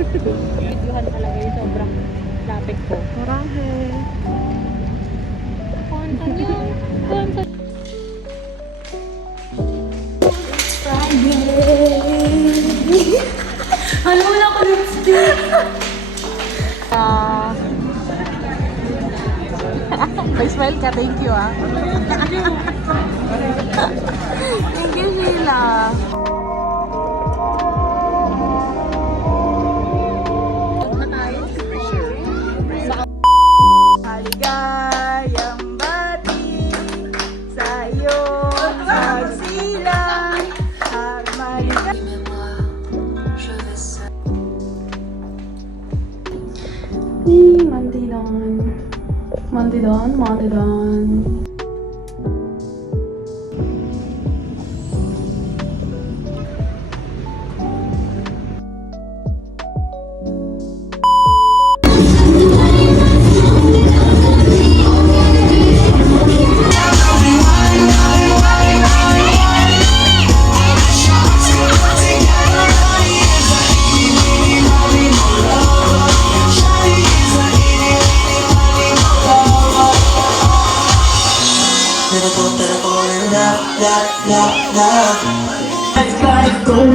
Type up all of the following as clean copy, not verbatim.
Videohan talaga yung sobrang lapit ko. Marahe. Konta niya. Konta. Alam mo na ako lipstick. May smile ka, thank you ah. Thank you, Sheila. Maligayang bati sa iyong pagsilang at maligayang Mandidon.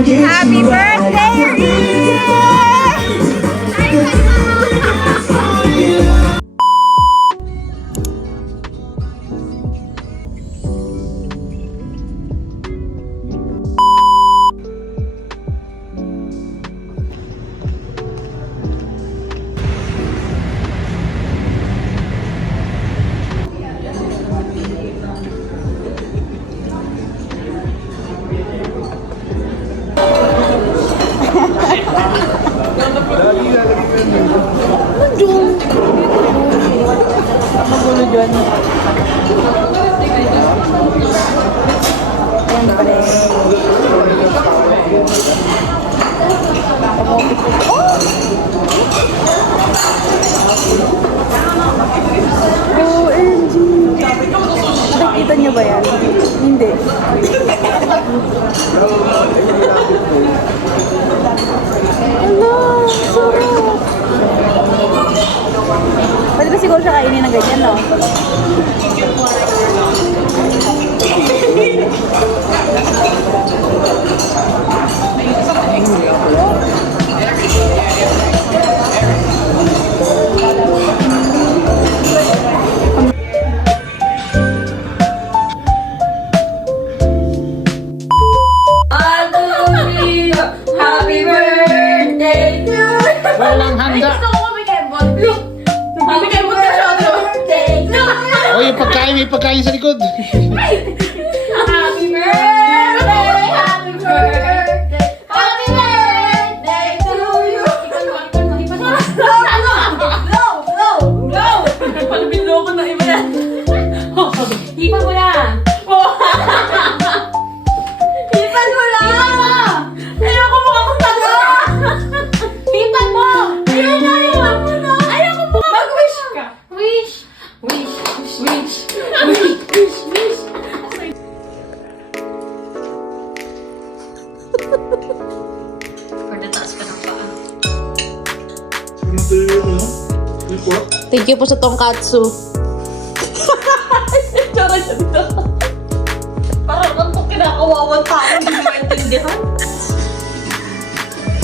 Happy birthday! Magulo dyan. Siyempre. OMG! Nakikita niyo ba yan? Hindi. Hello! Sarap! Pwede ba siguro siya kainin ng ganyan, no? Happy birthday to you! Walang handa. O, yung pagkain, may pagkain sa likod. Happy birthday! Happy birthday! Happy birthday to you! No! Palabilo ko na iba na. Hipan mo na! Hipan mo na! Ayoko mo akong taga! Hipan mo! Ayun na! Hipan mo na! Ayoko mo! Mag-wish ka! Wish! Pagdataas ka ng paa. Thank you po sa tongkatsu. Tsara siya dito. Parang kung kinakawawan pa ako, hindi mo maintindihan.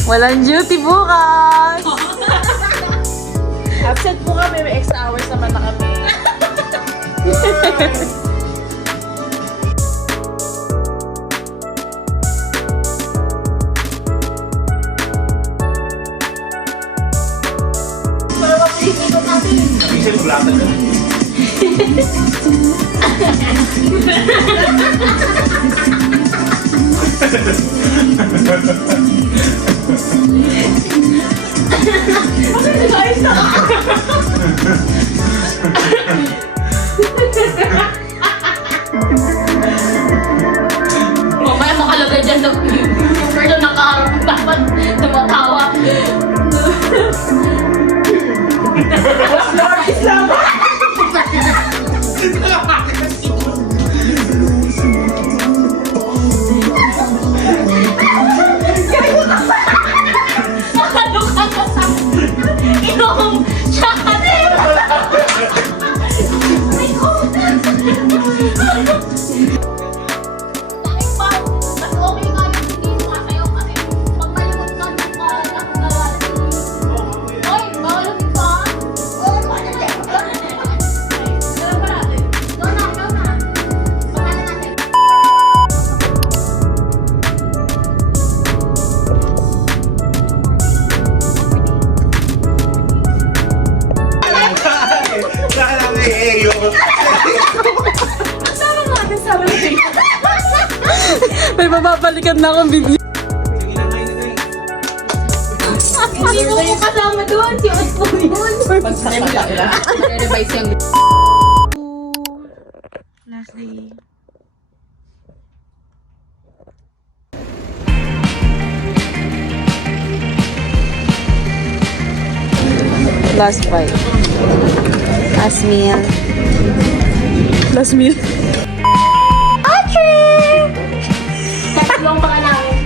Walang duty bukas! Absent po kami, may extra hours naman na kami. Para mapilitin natin. Minsan bulatan ka. Guys, mamaya makalagay dyan sa pero nakaharap dapat na matawa. Lord Islam! Ano ka? mababalikan na akong bibli. Hindi mo ko kasama doon. Si Otto yun. Revise yung Last day. Last bite. Last meal. Last meal. Tatlong pa namin.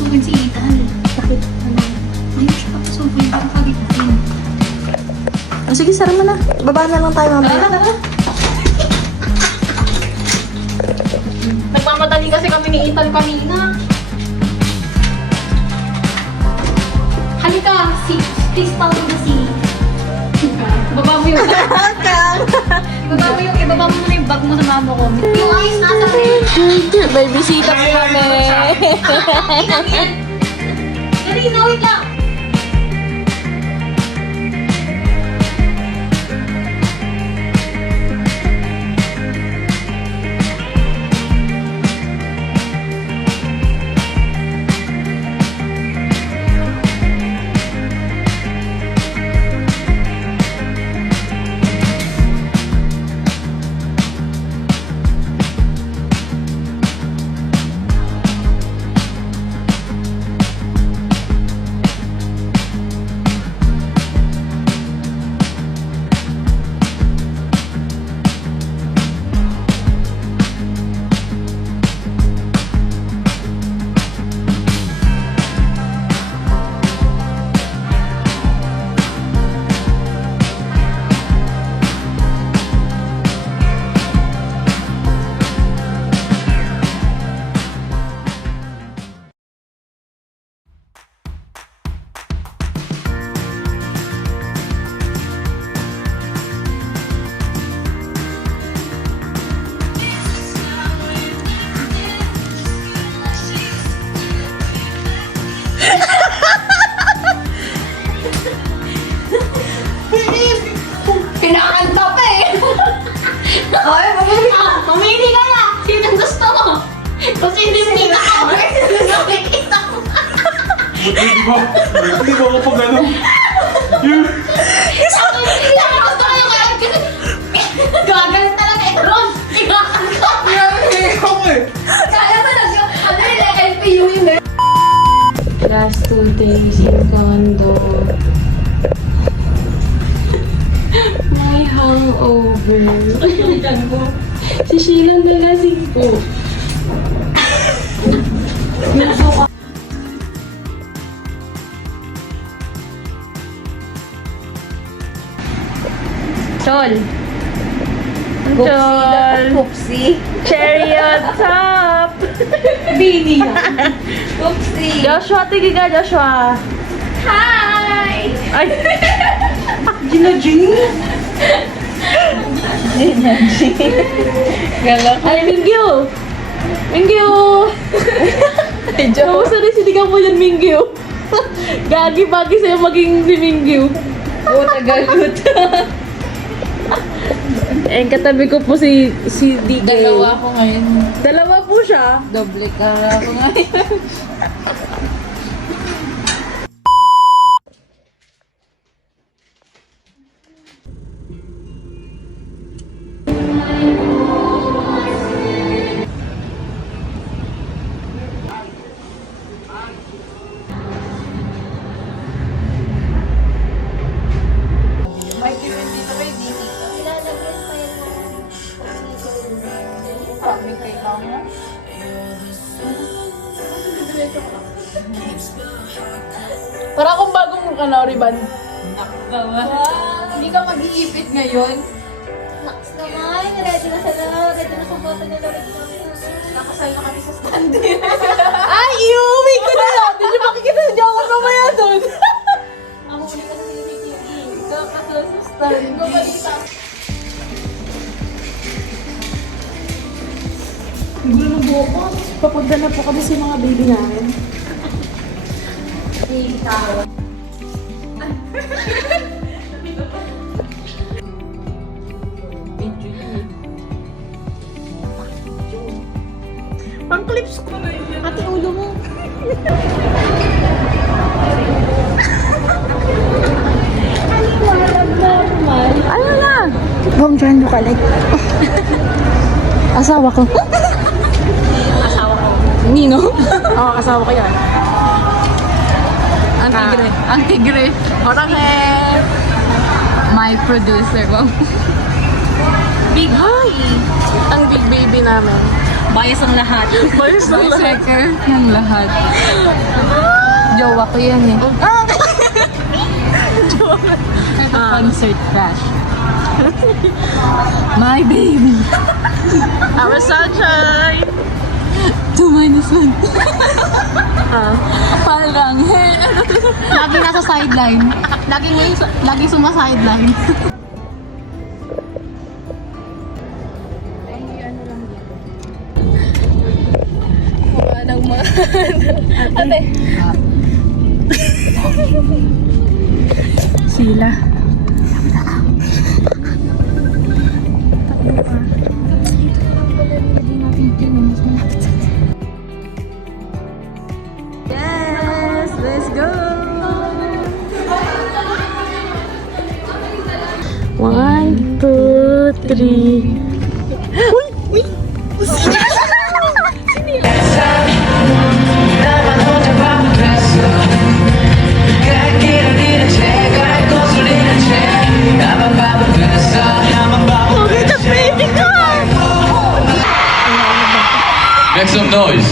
papasukin si Ethan. Bakit? Ano? Ayun siya papasukin. Baka pagitasin. Oh, sige, sara mo na. Baba na lang tayo mamaya. Tara. Nagmamadali kasi kami ni Ethan kanina. Halika, please follow the sea. Ibaba mo yung ibaba mo na yung bag mo sa mama ko. Yung ayos nasa fridge. May bisita po kami. Dali, no, wait lang. Pinakanta pa eh! Ay, mamili ka na! Sino gusto mo? Kung sino yung pinaka-hour, sino nakikita mo? Hindi mo ako pag ano. Sabi mo, hindi ako gusto ko yung kaya kasi gagalit talaga eh, Ron! Pinakanta! Kaya ba lang yung, ano yun eh, LPU yun eh. Last 2 days in condo. My hangover. Si Sheila nalasing po. Chol. Chol. Poopsie. Cherry on top. Bini Poopsie. Joshua, tigil ka, Joshua. Hi! Ay. Ay, Mingyu. Mingyu. Kamusta rin sinigang mo yan, Mingyu? Gagi-bagi sa'yo maging si Mingyu. Gagut. Eh, katabi ko po si DK. Dalawa ako ngayon. Dalawa po siya. Doble ka ako ngayon. Para akong bagong ribbon. Hindi ka mag-iipit ngayon. Naks naman, ready na sila. Ready na sa bata nila. Nakasal na kami sa stand. Ay, iuwi ko na lang! Hindi nyo makikita sa Jokon mamaya doon. Mahuli ka na sa CCTV. Kakasal sa stand. Go balita. Gulo ng buhok ko. Papunta na po kami sa mga baby namin. Pang clips ko na yun. Ate, ulo mo. Normal. Ano na? Bong John lookalike. Asawa ko. Asawa ko. Nino? Oo, asawa ko yan. Ang tigre. Ang tigre. Orang My producer. Wow. big baby. Ang big baby namin. Bias ang lahat. Bias ang lahat. Checker ng lahat. Jowa ko yan eh. Ito concert crash. My baby. Our sunshine. 2-1. Parang, lagi nasa sideline. Lagi suma-sideline. Ate. Sila. Yes, let's go. 1, 2, 3. Make some noise.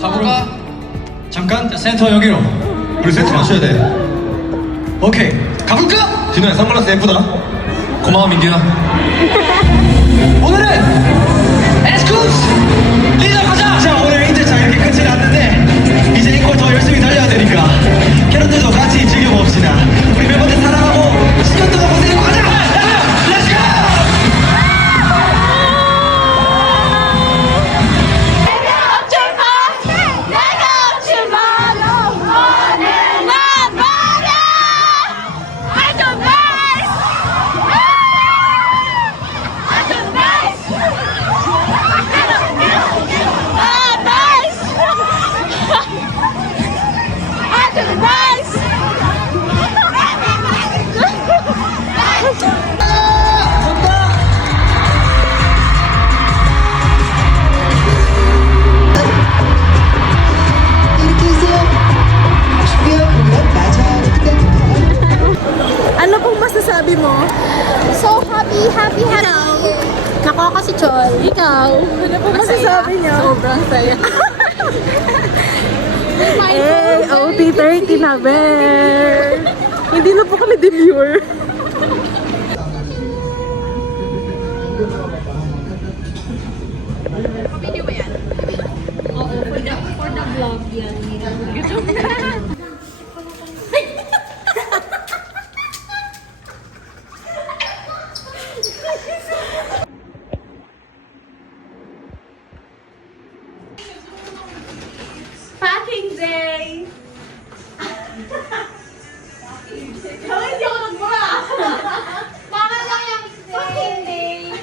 가볼까? 잠깐 센터 여기로 우리 센터 맞춰야 돼. 오케이 가볼까? 진호야 선글라스 예쁘다. 고마워 민규야. 오늘은 에스쿱스 리더 가자. 자 오늘 1대차 이렇게 끝이 났는데 이제 이걸 더 열심히 달려야 되니까 캐럿들도 같이 즐겨봅시다. 우리 멤버들 사랑하고 시간 동안 고생하고 가자. 렛츠고. Ano pong masasabi mo? So happy, happy, happy. Nako ako si Chol. Ikaw, ano pong masasabi niyo? Sobrang saya. Eh, OT30 na, Bear. Hindi na po kami demure. Packing day! Hindi ako nagmura! Para lang yung fucking day.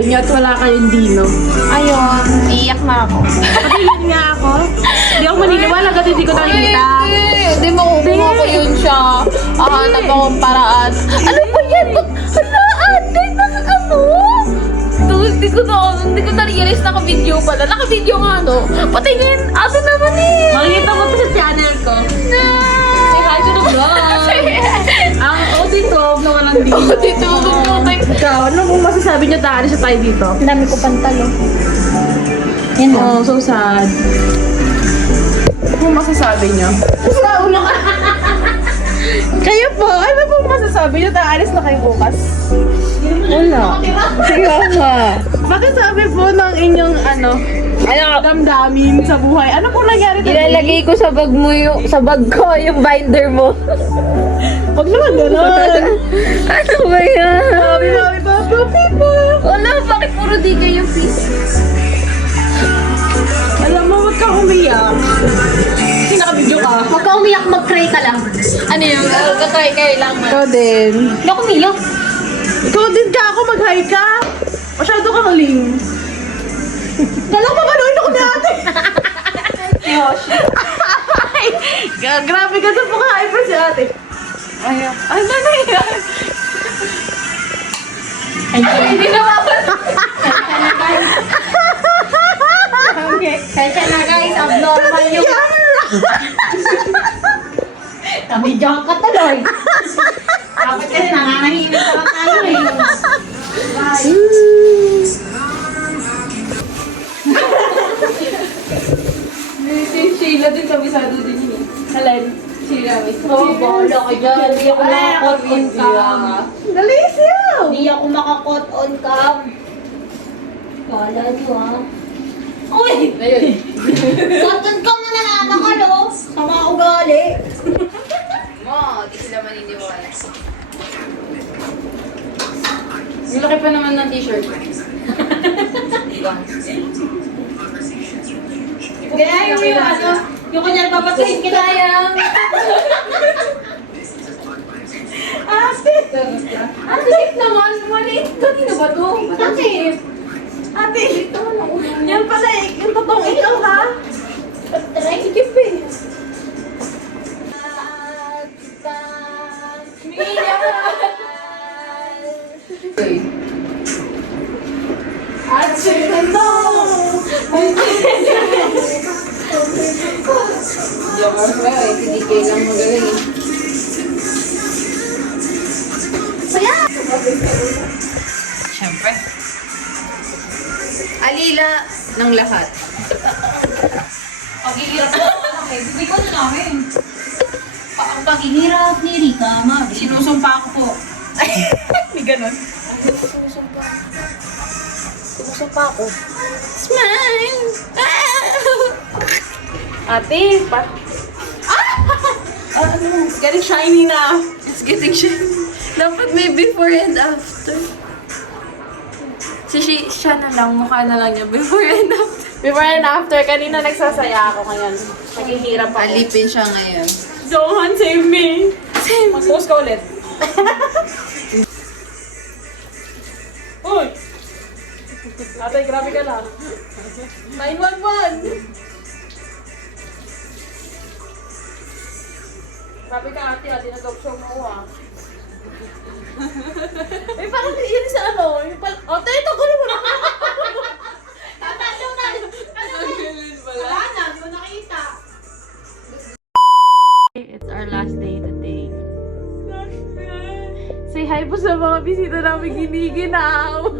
sabi niyo at wala kayong dino? Ayun, iyak na ako. Patingin nga ako. Hindi ako maniniwala kasi hindi ko nakikita. Hindi makukuha ko yun siya. Hanap akong paraan. Ano ba yan? Hala, ate, ano? Hindi ko na-realize naka-video pala. Naka-video nga, no? Patingin, ate naman eh. Makikita mo to sa channel ko. Say hi to the vlog. Ang auditog na walang dino. Dito, Ikaw, ano kung masasabi niyo taalis siya tayo dito? Ang dami ko pantalo. Oh, so sad. Ano masasabi niyo? Sa ulo ka. Kayo po, ano po masasabi niyo? Taalis na kayo bukas. Wala. Kaya nga. Bakit sabi po ng inyong damdamin sa buhay? Ano po nangyari? Ilalagay ko sa bag mo sa bag ko yung binder mo. Huwag naman gano'n. Ano ba yan? Sabi ba, people? Wala, bakit puro di kayo please? Alam mo, huwag kang umiyak. Kasi naka-video ka. Huwag ka umiyak, mag-cry ka lang. Ano yung kakay lang? Ikaw din. Hindi ako umiyak. Ikaw din ka ako, mag-hi ka. Masyado ka maling. Galang mapanood ako ni ate. Si Hoshi. Grabe ka sa paka-hyper si ate. Ayaw. Ay, ano yan? Hindi na mapanood. Kaya na guys, abnormal yung... Kabidyo ka tuloy. Dapat kasi nanganahimik ka lang tayo eh. Si Sheila din, kabisado din yun. Helen. Sheila, may Oo, bahala ka dyan. Hindi ako makakot on cam. Dali siya. Hindi ako makakot on cam. Bahala niyo ha. Uy! Ayun. Kot on cam na nananakalo. Sama ugali. Mo, di sila maniniwala. Yung laki pa naman ng t-shirt. Kaya yung kanya papatayin kita yan. Ate. Ang sikip naman, maliit. Kanino ba to? Bakit? Ate. Yan pala yung totoong ikaw ha. Try. Sikip eh. At sinendo. Joker ba? Hindi kayo lang magaling. Siyempre. Alila ng lahat. Paghihirap na lang eh. Hindi ko na namin. Ang paghihirap ni Rika, mami. Sinusumpa ko po. May ganun. Sinusumpa ko. Smile. Ate, it's getting shiny na. It's getting shiny. Dapat may before and after. Siya na lang, mukha na lang niya before and after. Before and after, kanina nagsasaya ako ngayon. Naghihirap ako. Alipin siya ngayon. Johan, save me. Mag-post ka ulit. Uy! Ate, grabe ka na. 911! Grabe ka ate, nag-talk show mo ako ah. Eh, parang yun sa ano, yung ate, ito ko naman. It's our last day today. Say hi po sa mga bisita namin giniginaw.